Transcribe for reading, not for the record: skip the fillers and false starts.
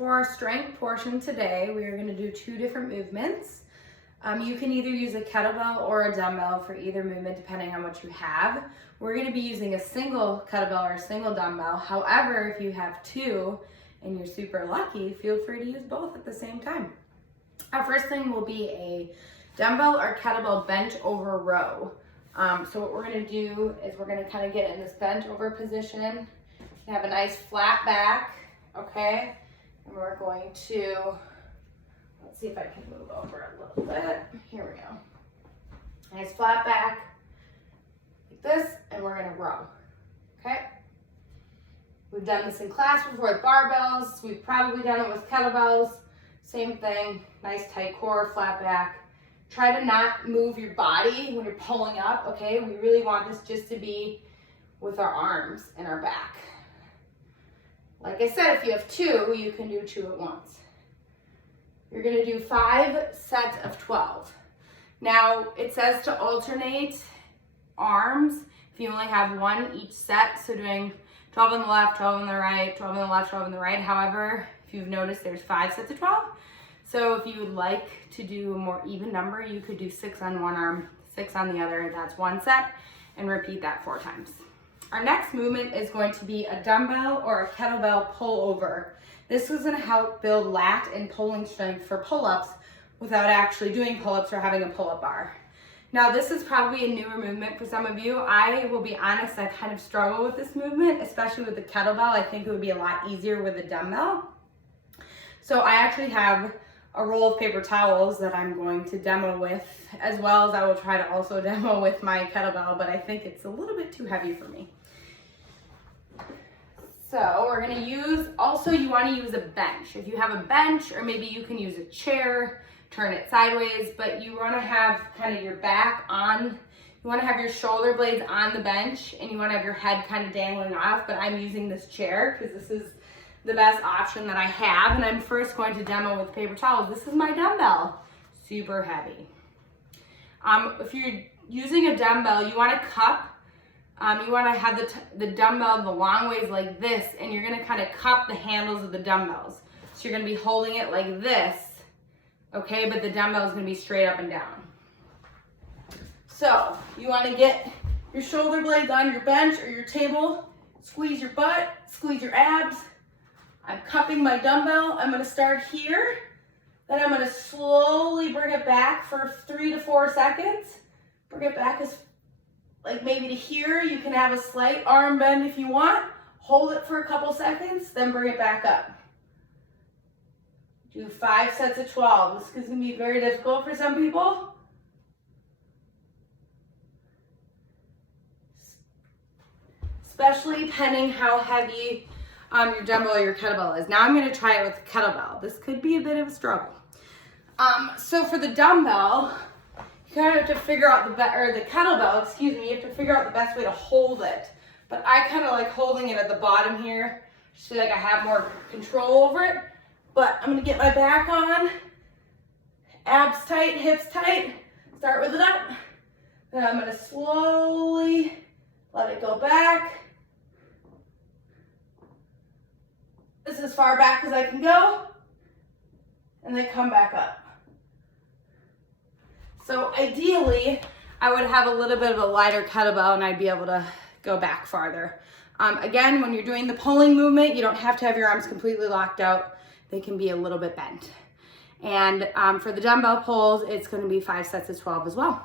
For our strength portion today, we are going to do two different movements. You can either use a kettlebell or a dumbbell for either movement depending on what you have. We're going to be using a single kettlebell or a single dumbbell. However, if you have two and you're super lucky, feel free to use both at the same time. Our first thing will be a dumbbell or kettlebell bench over row. So what we're going to do is we're going to kind of get in this bent over position. Have a nice flat back, okay? And we're going to, let's see if I can move over a little bit. Here we go. Nice flat back, like this, and we're gonna row, okay? We've done this in class before with barbells. We've probably done it with kettlebells. Same thing, nice tight core, flat back. Try to not move your body when you're pulling up, okay? We really want this just to be with our arms and our back. Like I said, if you have two, you can do two at once. You're gonna do 5 sets of 12. Now, it says to alternate arms if you only have one each set, so doing 12 on the left, 12 on the right, 12 on the left, 12 on the right. However, if you've noticed, there's 5 sets of 12. So if you would like to do a more even number, you could do 6 on one arm, 6 on the other, that's 1 set, and repeat that 4 times. Our next movement is going to be a dumbbell or a kettlebell pull over. This is going to help build lat and pulling strength for pull-ups without actually doing pull-ups or having a pull-up bar. Now this is probably a newer movement for some of you. I will be honest, I kind of struggle with this movement, especially with the kettlebell. I think it would be a lot easier with a dumbbell. So I actually have a roll of paper towels that I'm going to demo with, as well as I will try to also demo with my kettlebell, but I think it's a little bit too heavy for me. So we're gonna use, also you wanna use a bench. If you have a bench, or maybe you can use a chair, turn it sideways, but you wanna have kind of your back on, you wanna have your shoulder blades on the bench, and you wanna have your head kind of dangling off, but I'm using this chair because this is the best option that I have, and I'm first going to demo with paper towels. This is my dumbbell, super heavy. If you're using a dumbbell, you wanna cup. You want to have the dumbbell the long ways like this, and you're going to kind of cup the handles of the dumbbells. So you're going to be holding it like this, okay, but the dumbbell is going to be straight up and down. So you want to get your shoulder blades on your bench or your table, squeeze your butt, squeeze your abs. I'm cupping my dumbbell. I'm going to start here, then I'm going to slowly bring it back for 3 to 4 seconds. Bring it back as like maybe to here. You can have a slight arm bend if you want. Hold it for a couple seconds, then bring it back up. Do 5 sets of 12. This is going to be very difficult for some people. Especially depending how heavy your dumbbell or your kettlebell is. Now I'm going to try it with the kettlebell. This could be a bit of a struggle. So for the dumbbell, you kind of have to figure out the kettlebell, excuse me, you have to figure out the best way to hold it. But I kind of like holding it at the bottom here, just feel like I have more control over it. But I'm gonna get my back on, abs tight, hips tight, start with it up. Then I'm gonna slowly let it go back. This is as far back as I can go, and then come back up. So ideally, I would have a little bit of a lighter kettlebell and I'd be able to go back farther. Again, when you're doing the pulling movement, you don't have to have your arms completely locked out. They can be a little bit bent. And for the dumbbell pulls, it's going to be 5 sets of 12 as well.